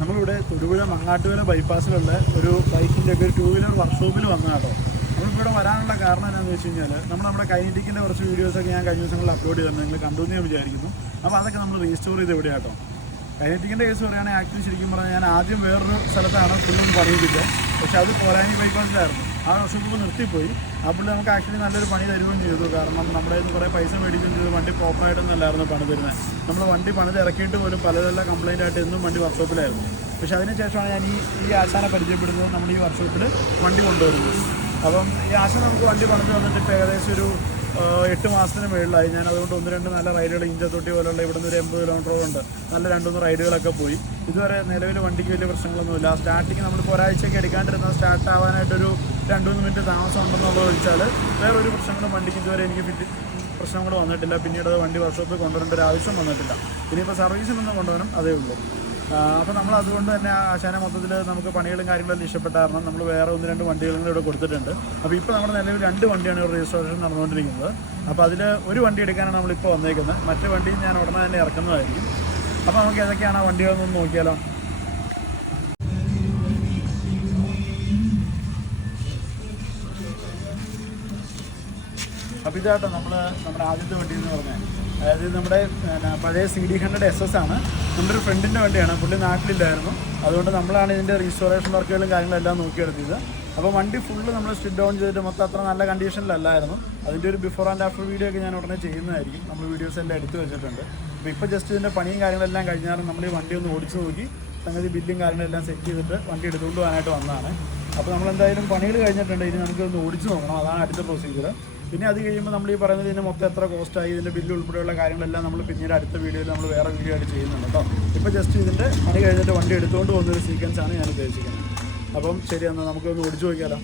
നമ്മളിവിടെ തൊടുപുഴ മങ്ങാട്ടുകര ബൈപ്പാസിലുള്ള ഒരു ബൈക്കിൻ്റെ ഒക്കെ ഒരു 2 വീലർ വർക്ക്ഷോപ്പിൽ വന്നതാട്ടോ. നമ്മളിവിടെ വരാനുള്ള കാരണം എന്താണെന്ന് വെച്ച് കഴിഞ്ഞാൽ നമ്മുടെ കൈനറ്റിക്കിൻ്റെ കുറച്ച് വീഡിയോസൊക്കെ ഞാൻ കഴിഞ്ഞ ദിവസങ്ങളിൽ അപ്ലോഡ് ചെയ്തിട്ടുണ്ട്, നിങ്ങൾ കണ്ടു എന്ന് ഞാൻ വിചാരിക്കുന്നു. അപ്പോൾ അതൊക്കെ നമ്മൾ റീസ്റ്റോർ ചെയ്ത് എവിടെയാട്ടോ. കൈനറ്റിക്കിൻ്റെ കേസ് പറയുകയാണെങ്കിൽ ആക്ച്വലി ശരിക്കും പറഞ്ഞാൽ ഞാൻ ആദ്യം വേറൊരു സ്ഥലത്താണ് ഫുള്ളും പണിയിപ്പിച്ചത്. പക്ഷേ അത് പോരാനി ബൈപ്പാസിലായിരുന്നു. ആ വർക്ക്ഷോപ്പ് നിർത്തിപ്പോയി. ആ പുള്ളി നമുക്ക് ആക്ച്വലി നല്ലൊരു പണി തരുകയും ചെയ്തു. കാരണം നമ്മുടെ കയ്യിൽ നിന്ന് കുറേ പൈസ മേടിക്കുകയും ചെയ്തു. വണ്ടി പ്രോപ്പറായിട്ടൊന്നും അല്ലായിരുന്നു പണി തരുന്നത്. നമ്മൾ വണ്ടി പണിത് ഇറക്കിയിട്ട് പോലും പലരെല്ലാം കംപ്ലയിൻ്റ് ആയിട്ട് എന്നും വണ്ടി വർക്ക്ഷോപ്പിലായിരുന്നു. പക്ഷേ അതിനുശേഷമാണ് ഞാൻ ഈ ആശാനെ പരിചയപ്പെടുന്നത്, നമ്മൾ ഈ വർക്ക്ഷോപ്പിൽ വണ്ടി കൊണ്ടുവരുന്നത്. അപ്പം ഈ ആശാൻ നമുക്ക് വണ്ടി പണിത് വന്നിട്ട് ഇപ്പോൾ ഏകദേശം ഒരു 8 മാസത്തിന് മുകളിലായി. ഞാൻ അതുകൊണ്ട് 1-2 നല്ല റൈഡുകൾ ഇഞ്ചത്തൊട്ടി പോലുള്ള ഇവിടുന്ന് ഒരു 80 കിലോമീറ്ററോളം ഉണ്ട്. നല്ല 2-3 റൈഡുകളൊക്കെ പോയി. ഇതുവരെ നിലവിൽ വണ്ടിക്ക് വലിയ പ്രശ്നങ്ങളൊന്നുമില്ല. സ്റ്റാർട്ടിങ് നമ്മളിപ്പോൾ ഒരാഴ്ചയൊക്കെ എടുക്കാണ്ടിരുന്ന സ്റ്റാർട്ട് ആവാനായിട്ടൊരു 2-3 മിനിറ്റ് താമസം ഉണ്ടെന്നുള്ളത് വെച്ചാൽ വേറൊരു പ്രശ്നങ്ങളും വണ്ടിക്ക് ഇതുവരെ എനിക്ക് പ്രശ്നങ്ങൾ വന്നിട്ടില്ല. പിന്നീട് അത് വണ്ടി വർക്ക്ഷോപ്പിൽ കൊണ്ടുവരേണ്ട ഒരു ആവശ്യം വന്നിട്ടില്ല. ഇനിയിപ്പോൾ സർവീസിനൊന്നും കൊണ്ടുവരണം, അതേ ഉള്ളൂ. അപ്പോൾ നമ്മൾ അതുകൊണ്ട് തന്നെ ആശാനെ മൊത്തത്തിൽ നമുക്ക് പണികളും കാര്യങ്ങളെല്ലാം ഇഷ്ടപ്പെട്ട കാരണം നമ്മൾ വേറെ 1-2 വണ്ടികളും ഇവിടെ കൊടുത്തിട്ടുണ്ട്. അപ്പോൾ ഇപ്പോൾ നമ്മുടെ നിലവിൽ 2 വണ്ടിയാണ് ഇവിടെ രജിസ്ട്രേഷൻ നടന്നുകൊണ്ടിരിക്കുന്നത്. അപ്പോൾ അതിൽ ഒരു വണ്ടി എടുക്കാനാണ് നമ്മളിപ്പോൾ വന്നേക്കുന്നത്. മറ്റു വണ്ടിയും ഞാൻ ഉടനെ തന്നെ ഇറക്കുന്നതായിരിക്കും. അപ്പോൾ നമുക്ക് ഏതൊക്കെയാണ് ആ വണ്ടികളെന്നൊന്ന് നോക്കിയാലോ. അപ്പോൾ ഇതാട്ടോ നമ്മുടെ ആദ്യത്തെ വണ്ടി എന്ന് പറഞ്ഞാൽ, അതായത് നമ്മുടെ പഴയ CD100 SS ആണ്. നമ്മുടെ ഒരു ഫ്രണ്ടിൻ്റെ വണ്ടിയാണ്. പുള്ളി നാട്ടിലില്ലായിരുന്നു. അതുകൊണ്ട് നമ്മളാണ് ഇതിൻ്റെ റീസ്റ്റോറേഷൻ വർക്കുകളും കാര്യങ്ങളെല്ലാം നോക്കിയെടുത്തത്. അപ്പോൾ വണ്ടി ഫുള്ള് നമ്മൾ സ്റ്റിഡ് ഡൗൺ ചെയ്തിട്ട് മൊത്തം അത്ര നല്ല കണ്ടീഷനിലല്ലായിരുന്നു. അതിൻ്റെ ഒരു ബിഫോർ ആൻഡ് ആഫ്റ്റർ വീഡിയോ ഒക്കെ ഞാൻ ഉടനെ ചെയ്യുന്നതായിരിക്കും. നമ്മൾ വീഡിയോസ് എല്ലാം എടുത്തു വെച്ചിട്ടുണ്ട്. അപ്പോൾ ഇപ്പോൾ ജസ്റ്റ് ഇതിൻ്റെ പണിയും കാര്യങ്ങളെല്ലാം കഴിഞ്ഞാലും നമ്മൾ ഈ വണ്ടി ഒന്ന് ഓടിച്ച് നോക്കി സംഗതി ബില്ലും കാര്യങ്ങളെല്ലാം സെറ്റ് ചെയ്തിട്ട് വണ്ടി എടുത്തുകൊണ്ട് പോകാനായിട്ട് വന്നതാണ്. അപ്പോൾ നമ്മളെന്തായാലും പണികൾ കഴിഞ്ഞിട്ടുണ്ട്. ഇനി നമുക്കൊന്ന് ഓടിച്ച് നോക്കണം, അതാണ് അടുത്ത പ്രൊസീജിയർ. പിന്നെ അത് കഴിയുമ്പോൾ നമ്മൾ ഈ പറയുന്നത് ഇതിന് മൊത്തം എത്ര കോസ്റ്റായി, ഇതിൻ്റെ ബില്ല് ഉൾപ്പെടെയുള്ള കാര്യങ്ങളെല്ലാം നമ്മൾ പിന്നീട് അടുത്ത വീഡിയോയിൽ നമ്മൾ വേറെ വീഡിയോ ആയിട്ട് ചെയ്യുന്നുണ്ട് കേട്ടോ. ഇപ്പോൾ ജസ്റ്റ് ഇതിൻ്റെ പണി കഴിഞ്ഞിട്ട് വണ്ടി എടുത്തുകൊണ്ട് പോകുന്നൊരു സീക്വൻസാണ് ഞാൻ ഉദ്ദേശിക്കുന്നത്. അപ്പം ശരി, എന്നാൽ നമുക്കൊന്ന് ഓടിച്ചു നോക്കിയാലോ.